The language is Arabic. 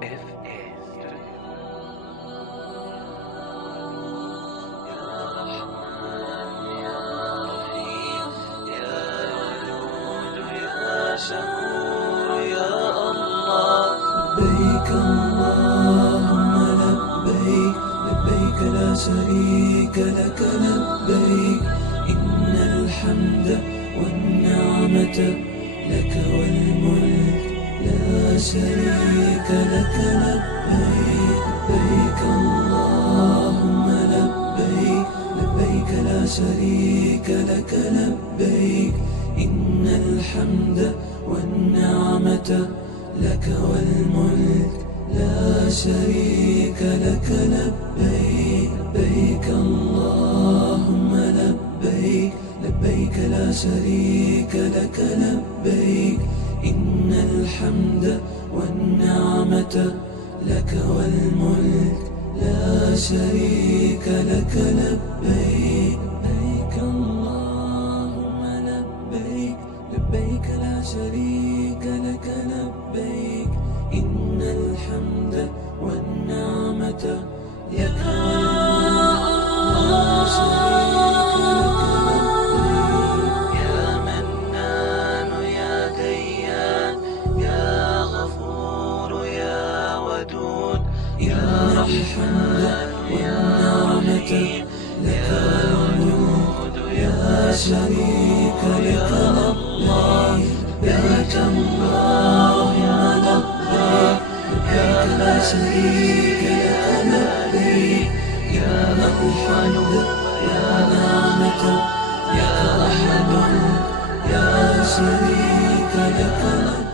شكور يا الله. لبيك اللهم لبيك، لبيك لا شريك لك لبيك، إن الحمد والنعمة لك والملك لا شريك لك لبيك. لبيك اللهم لبيك، لبيك لا شريك لك لبيك، إن الحمد والنعمة لك والملك لا شريك لك لبيك. لبيك اللهم لبيك، لبيك لا شريك لك لبيك، إن الحمد والنعمة لك والملك لا شريك لك لبيك. لبيك اللهم لبيك، لبيك لا شريك لك لبيك، إن الحمد والنعمة لك والملك لا شريك لك لبيك. يا منان يا ديان يا غفور يا ودود يا رحمن والنعمة لك والملك لا شريك لك لبيك. لبيك اللهم لبيك، لبيك لا شريك لك لبيك، يا الحمد يا نعمة يا رحمن لا شريك لك لبيك.